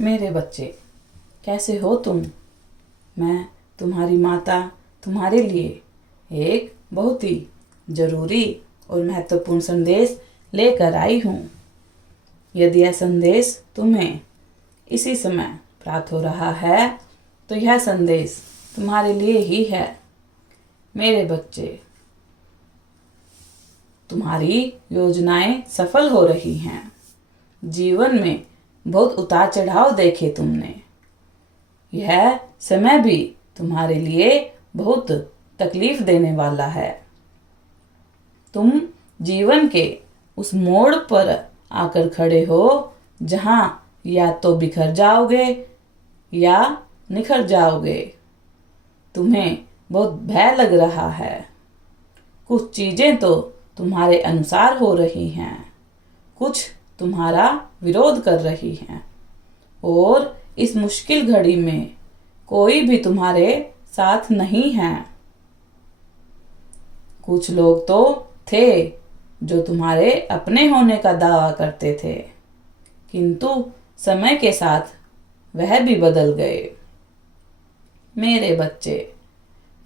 मेरे बच्चे, कैसे हो तुम? मैं तुम्हारी माता तुम्हारे लिए एक बहुत ही ज़रूरी और महत्वपूर्ण संदेश लेकर आई हूँ। यदि यह संदेश तुम्हें इसी समय प्राप्त हो रहा है तो यह संदेश तुम्हारे लिए ही है। मेरे बच्चे, तुम्हारी योजनाएं सफल हो रही हैं। जीवन में बहुत उतार चढ़ाव देखे तुमने। यह समय भी तुम्हारे लिए बहुत तकलीफ देने वाला है। तुम जीवन के उस मोड़ पर आकर खड़े हो जहां या तो बिखर जाओगे या निखर जाओगे। तुम्हें बहुत भय लग रहा है। कुछ चीजें तो तुम्हारे अनुसार हो रही हैं, कुछ तुम्हारा विरोध कर रही हैं, और इस मुश्किल घड़ी में कोई भी तुम्हारे साथ नहीं है। कुछ लोग तो थे जो तुम्हारे अपने होने का दावा करते थे, किंतु समय के साथ वह भी बदल गए। मेरे बच्चे,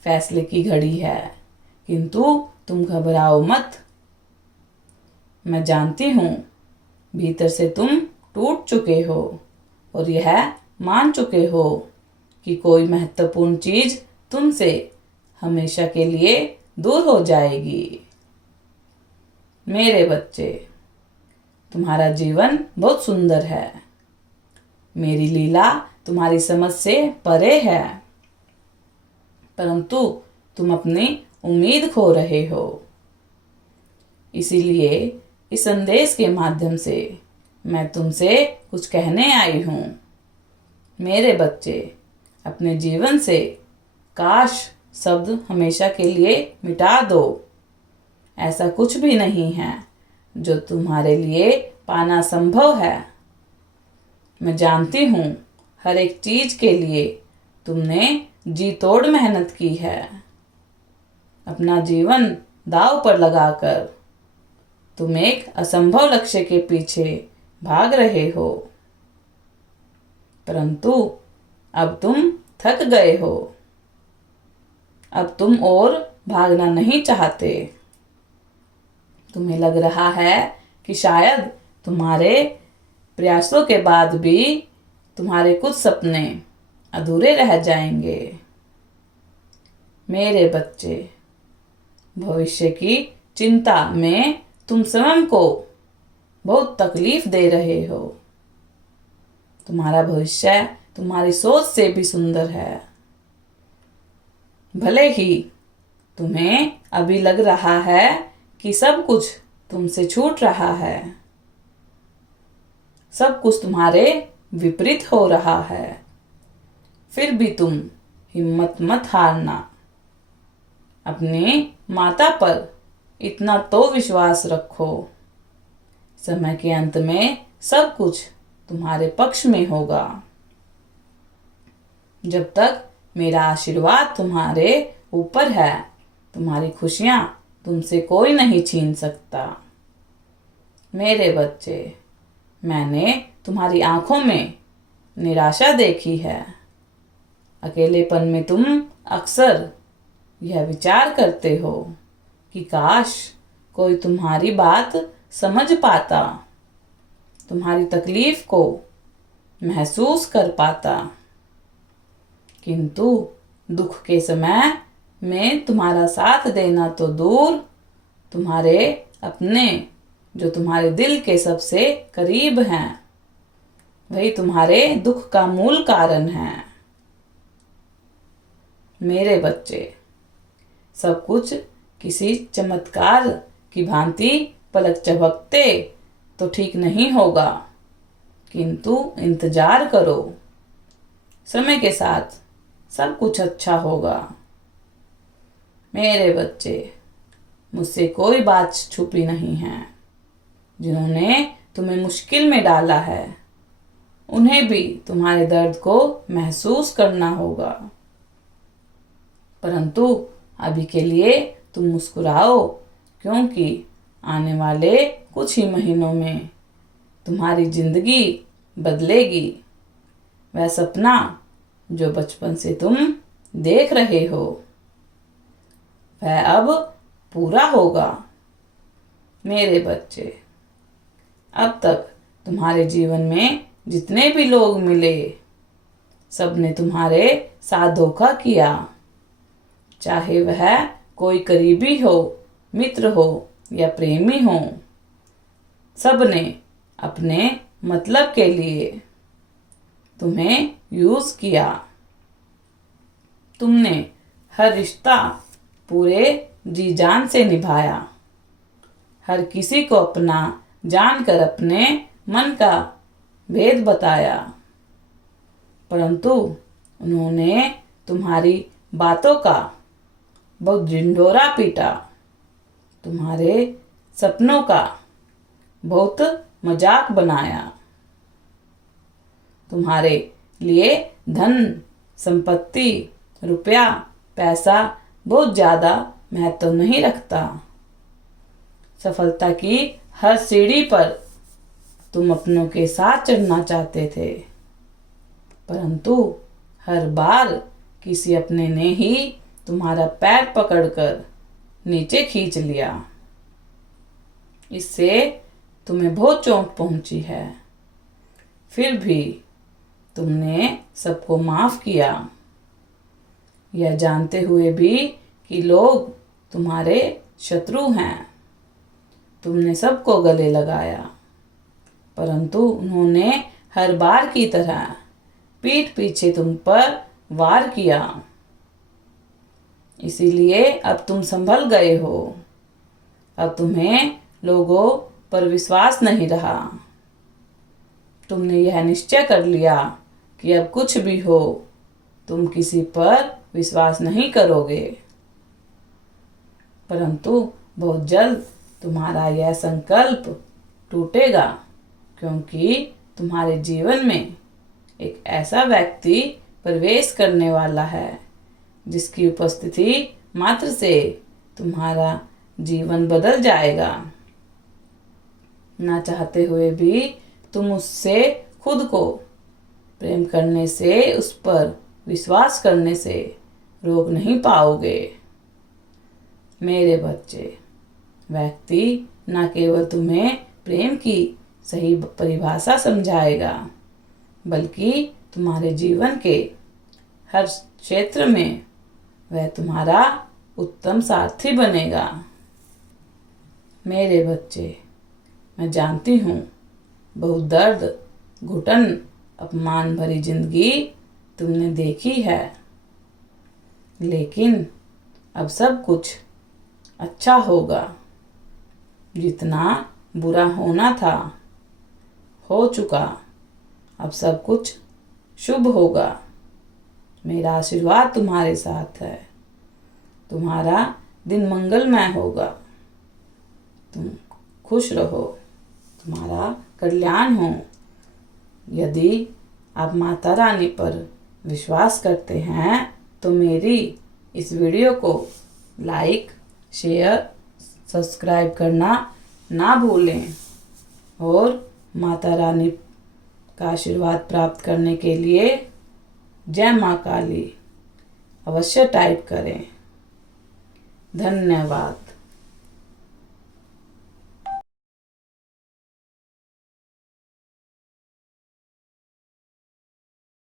फैसले की घड़ी है, किंतु तुम घबराओ मत। मैं जानती हूँ भीतर से तुम टूट चुके हो और यह मान चुके हो कि कोई महत्वपूर्ण चीज तुमसे हमेशा के लिए दूर हो जाएगी। मेरे बच्चे, तुम्हारा जीवन बहुत सुंदर है। मेरी लीला तुम्हारी समझ से परे है, परंतु तुम अपनी उम्मीद खो रहे हो। इसीलिए इस संदेश के माध्यम से मैं तुमसे कुछ कहने आई हूँ। मेरे बच्चे, अपने जीवन से काश शब्द हमेशा के लिए मिटा दो। ऐसा कुछ भी नहीं है जो तुम्हारे लिए पाना संभव है। मैं जानती हूँ हर एक चीज के लिए तुमने जी तोड़ मेहनत की है। अपना जीवन दांव पर लगाकर तुम एक असंभव लक्ष्य के पीछे भाग रहे हो, परंतु अब तुम थक गए हो। अब तुम और भागना नहीं चाहते। तुम्हें लग रहा है कि शायद तुम्हारे प्रयासों के बाद भी तुम्हारे कुछ सपने अधूरे रह जाएंगे। मेरे बच्चे, भविष्य की चिंता में तुम स्वयं को बहुत तकलीफ दे रहे हो। तुम्हारा भविष्य तुम्हारी सोच से भी सुंदर है। भले ही तुम्हें अभी लग रहा है कि सब कुछ तुमसे छूट रहा है, सब कुछ तुम्हारे विपरीत हो रहा है, फिर भी तुम हिम्मत मत हारना। अपनी माता पर इतना तो विश्वास रखो, समय के अंत में सब कुछ तुम्हारे पक्ष में होगा। जब तक मेरा आशीर्वाद तुम्हारे ऊपर है, तुम्हारी खुशियां तुमसे कोई नहीं छीन सकता। मेरे बच्चे, मैंने तुम्हारी आंखों में निराशा देखी है। अकेलेपन में तुम अक्सर यह विचार करते हो कि काश कोई तुम्हारी बात समझ पाता, तुम्हारी तकलीफ को महसूस कर पाता। किंतु दुख के समय में तुम्हारा साथ देना तो दूर, तुम्हारे अपने जो तुम्हारे दिल के सबसे करीब हैं, वही तुम्हारे दुख का मूल कारण है। मेरे बच्चे, सब कुछ किसी चमत्कार की भांति पलक झपकते तो ठीक नहीं होगा, किंतु इंतजार करो। समय के साथ सब कुछ अच्छा होगा। मेरे बच्चे, मुझसे कोई बात छुपी नहीं है। जिन्होंने तुम्हें मुश्किल में डाला है, उन्हें भी तुम्हारे दर्द को महसूस करना होगा, परंतु अभी के लिए तुम मुस्कुराओ, क्योंकि आने वाले कुछ ही महीनों में तुम्हारी जिंदगी बदलेगी। वह सपना जो बचपन से तुम देख रहे हो वह अब पूरा होगा। मेरे बच्चे, अब तक तुम्हारे जीवन में जितने भी लोग मिले सबने तुम्हारे साथ धोखा किया, चाहे वह कोई करीबी हो, मित्र हो या प्रेमी हो। सबने अपने मतलब के लिए तुम्हें यूज किया। तुमने हर रिश्ता पूरे जी जान से निभाया, हर किसी को अपना जानकर अपने मन का भेद बताया, परंतु उन्होंने तुम्हारी बातों का बहुत ढिंढोरा पीटा, तुम्हारे सपनों का बहुत मजाक बनाया। तुम्हारे लिए धन, संपत्ति, रुपया, पैसा बहुत ज़्यादा महत्व नहीं रखता। सफलता की हर सीढ़ी पर तुम अपनों के साथ चढ़ना चाहते थे, परंतु हर बार किसी अपने ने ही तुम्हारा पैर पकड़कर नीचे खींच लिया। इससे तुम्हें बहुत चोट पहुंची है, फिर भी तुमने सबको माफ किया, यह जानते हुए भी कि लोग तुम्हारे शत्रु हैं। तुमने सबको गले लगाया, परंतु उन्होंने हर बार की तरह पीठ पीछे तुम पर वार किया। इसीलिए अब तुम संभल गए हो। अब तुम्हें लोगों पर विश्वास नहीं रहा। तुमने यह निश्चय कर लिया कि अब कुछ भी हो तुम किसी पर विश्वास नहीं करोगे, परंतु बहुत जल्द तुम्हारा यह संकल्प टूटेगा, क्योंकि तुम्हारे जीवन में एक ऐसा व्यक्ति प्रवेश करने वाला है जिसकी उपस्थिति मात्र से तुम्हारा जीवन बदल जाएगा। ना चाहते हुए भी तुम उससे खुद को प्रेम करने से, उस पर विश्वास करने से रोक नहीं पाओगे। मेरे बच्चे, व्यक्ति न केवल तुम्हें प्रेम की सही परिभाषा समझाएगा, बल्कि तुम्हारे जीवन के हर क्षेत्र में वह तुम्हारा उत्तम सारथी बनेगा। मेरे बच्चे, मैं जानती हूँ बहुत दर्द, घुटन, अपमान भरी जिंदगी तुमने देखी है, लेकिन अब सब कुछ अच्छा होगा। जितना बुरा होना था हो चुका, अब सब कुछ शुभ होगा। मेरा आशीर्वाद तुम्हारे साथ है। तुम्हारा दिन मंगलमय होगा। तुम खुश रहो, तुम्हारा कल्याण हो। यदि आप माता रानी पर विश्वास करते हैं तो मेरी इस वीडियो को लाइक, शेयर, सब्सक्राइब करना ना भूलें और माता रानी का आशीर्वाद प्राप्त करने के लिए जय माँ काली अवश्य टाइप करें। धन्यवाद।